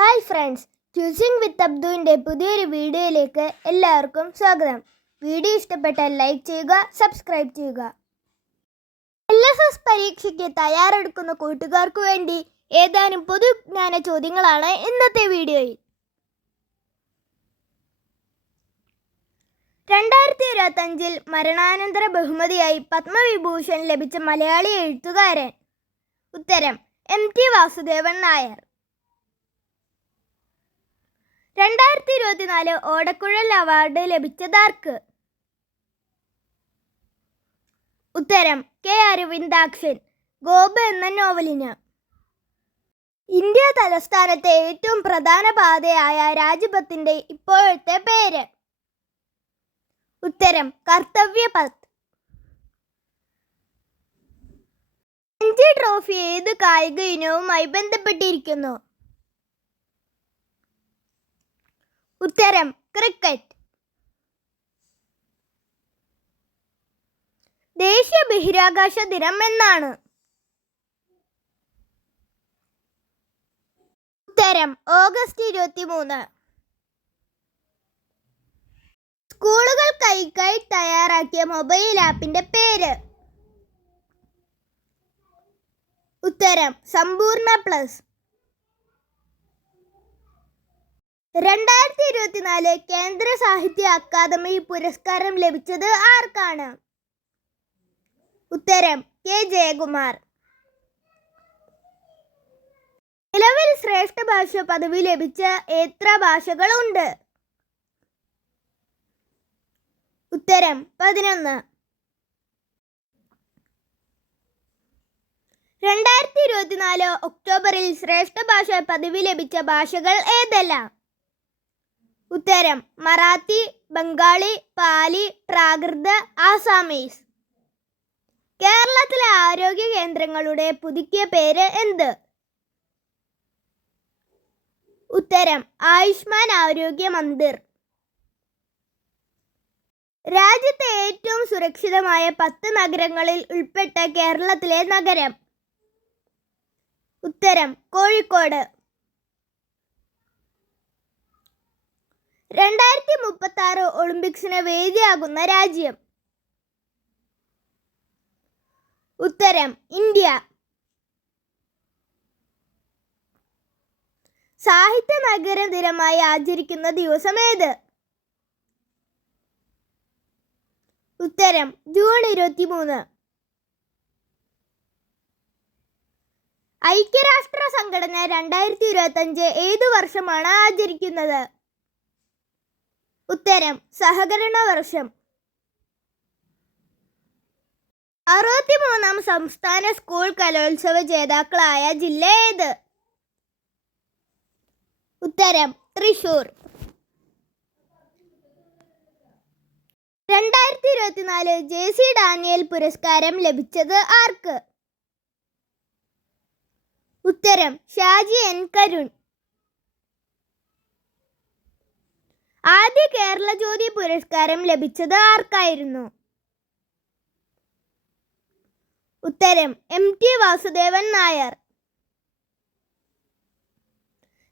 Hi friends queueing with അബ്ദുവിന്റെ പുതിയൊരു വീഡിയോയിലേക്ക് എല്ലാവർക്കും സ്വാഗതം. വീഡിയോ ഇഷ്ടപ്പെട്ടാൽ ലൈക്ക് ചെയ്യുക സബ്സ്ക്രൈബ് ചെയ്യുക. എൽ എസ് എസ് പരീക്ഷയ്ക്ക് തയ്യാറെടുക്കുന്ന കൂട്ടുകാർക്ക് വേണ്ടി ഏതാനും പൊതുജ്ഞാന ചോദ്യങ്ങളാണ് ഇന്നത്തെ വീഡിയോയിൽ. രണ്ടായിരത്തി ഇരുപത്തഞ്ചിൽ മരണാനന്തര ബഹുമതിയായി പത്മവിഭൂഷൺ ലഭിച്ച മലയാളി എഴുത്തുകാരൻ. ഉത്തരം എം ടി വാസുദേവൻ നായർ. രണ്ടായിരത്തി ഇരുപത്തിനാല് ഓടക്കുഴൽ അവാർഡ് ലഭിച്ചതാർക്ക്? ഉത്തരം കെ. അരവിന്ദാക്ഷൻ ഗോപ എന്ന നോവലിന്. ഇന്ത്യ തലസ്ഥാനത്തെ ഏറ്റവും പ്രധാന പാതയായ രാജ്പഥിന്റെ ഇപ്പോഴത്തെ പേര്. ഉത്തരം കർത്തവ്യപത്ത് രഞ്ജി ട്രോഫി ഏത് കായിക ഇനവുമായി ബന്ധപ്പെട്ടിരിക്കുന്നു? ഉത്തരം ക്രിക്കറ്റ്. ദേശീയ ബഹിരാകാശ ദിനം എന്നാണ്. ഉത്തരം ഓഗസ്റ്റ് ഇരുപത്തി മൂന്ന് സ്കൂളുകൾ സ്കൂളുകൾക്കായി തയ്യാറാക്കിയ മൊബൈൽ ആപ്പിന്റെ പേര്. ഉത്തരം സമ്പൂർണ പ്ലസ്. രണ്ടായിരത്തി ഇരുപത്തിനാല് കേന്ദ്ര സാഹിത്യ അക്കാദമി പുരസ്കാരം ലഭിച്ചത് ആർക്കാണ്? ഉത്തരം കെ. ജയകുമാർ. നിലവിൽ ശ്രേഷ്ഠ ഭാഷ പദവി ലഭിച്ച എത്ര ഭാഷകളുണ്ട് ഉത്തരം പതിനൊന്ന്. രണ്ടായിരത്തി ഇരുപത്തിനാല് ഒക്ടോബറിൽ ശ്രേഷ്ഠ ഭാഷ പദവി ലഭിച്ച ഭാഷകൾ ഏതെല്ലാം? ഉത്തരം മറാത്തി ബംഗാളി പാലി പ്രാകൃത ആസാമീസ്. കേരളത്തിലെ ആരോഗ്യ കേന്ദ്രങ്ങളുടെ പുതുക്കിയ പേര് എന്ത്? ഉത്തരം ആയുഷ്മാൻ ആരോഗ്യ മന്ദിർ. രാജ്യത്തെ ഏറ്റവും സുരക്ഷിതമായ പത്ത് നഗരങ്ങളിൽ ഉൾപ്പെട്ട കേരളത്തിലെ നഗരം. ഉത്തരം കോഴിക്കോട്. രണ്ടായിരത്തി മുപ്പത്തി ആറ് ഒളിമ്പിക്സിന് വേദിയാകുന്ന രാജ്യം. ഉത്തരം ഇന്ത്യ. സാഹിത്യ നഗര ദിനമായി ആചരിക്കുന്ന ദിവസം ഏത്? ഉത്തരം ജൂൺ ഇരുപത്തി മൂന്ന് ഐക്യരാഷ്ട്ര സംഘടന രണ്ടായിരത്തി ഇരുപത്തി അഞ്ച് ഏതു വർഷമാണ് ആചരിക്കുന്നത്? ഉത്തരം സഹകരണ വർഷം അറുപത്തിമൂന്നാം സംസ്ഥാന സ്കൂൾ കലോത്സവ ജേതാക്കളായ ജില്ല ഏത്? ഉത്തരം തൃശൂർ. രണ്ടായിരത്തി ഇരുപത്തിനാല് ജെ സി ഡാനിയൽ പുരസ്കാരം ലഭിച്ചത് ആർക്ക്? ഉത്തരം ഷാജി എൻ കരുൺ. ആദ്യ കേരള ജ്യോതി പുരസ്കാരം ലഭിച്ചത് ആർക്കായിരുന്നു? ഉത്തരം എം ടി വാസുദേവൻ നായർ.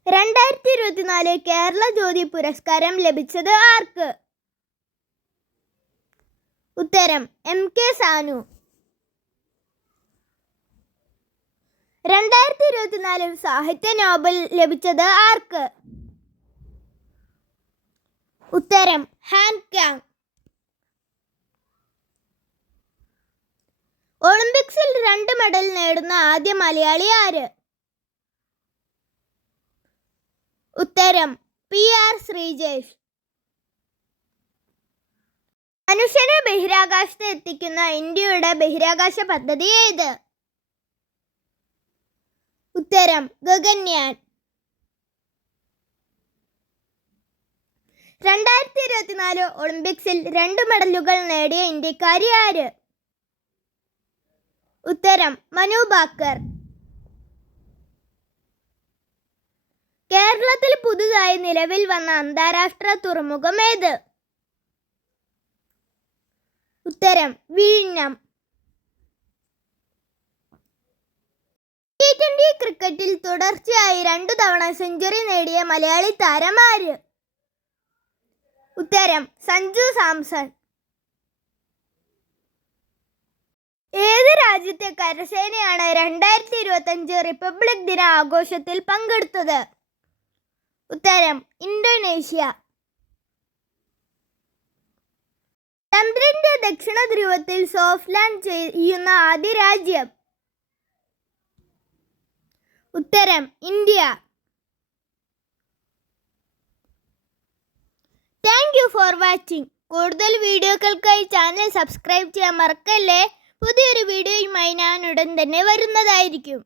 രണ്ടായിരത്തി ഇരുപത്തിനാല് കേരള ജ്യോതി പുരസ്കാരം ലഭിച്ചത് ആർക്ക്? ഉത്തരം എം കെ സാനു. രണ്ടായിരത്തി ഇരുപത്തിനാലിൽ സാഹിത്യ നോബൽ ലഭിച്ചത് ആർക്ക്? ഉത്തരം ഹാൻ ക്യാങ്. ഒളിമ്പിക്സിൽ രണ്ട് മെഡൽ നേടുന്ന ആദ്യ മലയാളി ആര്? ഉത്തരം പി ആർ ശ്രീജേഷ്. മനുഷ്യനെ ബഹിരാകാശത്ത് എത്തിക്കുന്ന ഇന്ത്യയുടെ ബഹിരാകാശ പദ്ധതി ഏത്? ഉത്തരം ഗഗൻയാൻ. രണ്ടായിരത്തി ഇരുപത്തിനാല് ഒളിമ്പിക്സിൽ രണ്ട് മെഡലുകൾ നേടിയ ഇന്ത്യക്കാരി ആര്? ഉത്തരം മനു ബാക്കർ. കേരളത്തിൽ പുതുതായി നിലവിൽ വന്ന അന്താരാഷ്ട്ര തുറമുഖം ഏത്? ഉത്തരം വിഴിഞ്ഞം. ട്വന്റി ക്രിക്കറ്റിൽ തുടർച്ചയായി രണ്ടു തവണ സെഞ്ചുറി നേടിയ മലയാളി താരമാര് ഉത്തരം സഞ്ജു സാംസൺ. ഏത് രാജ്യത്തെ കരസേനയാണ് രണ്ടായിരത്തി ഇരുപത്തി അഞ്ച് റിപ്പബ്ലിക് ദിന ആഘോഷത്തിൽ പങ്കെടുത്തത്? ഉത്തരം ഇന്തോനേഷ്യ. ചന്ദ്രന്റെ ദക്ഷിണ ധ്രുവത്തിൽ സോഫ്റ്റ് ലാൻഡ് ചെയ്യുന്ന ആദ്യ രാജ്യം. ഉത്തരം ഇന്ത്യ. For watching. കൂടുതൽ വീഡിയോകൾക്കായി ചാനൽ സബ്സ്ക്രൈബ് ചെയ്യാൻ മറക്കല്ലേ? പുതിയൊരു വീഡിയോയുമായി ഞാൻ ഉടൻ തന്നെ വരുന്നതായിരിക്കും.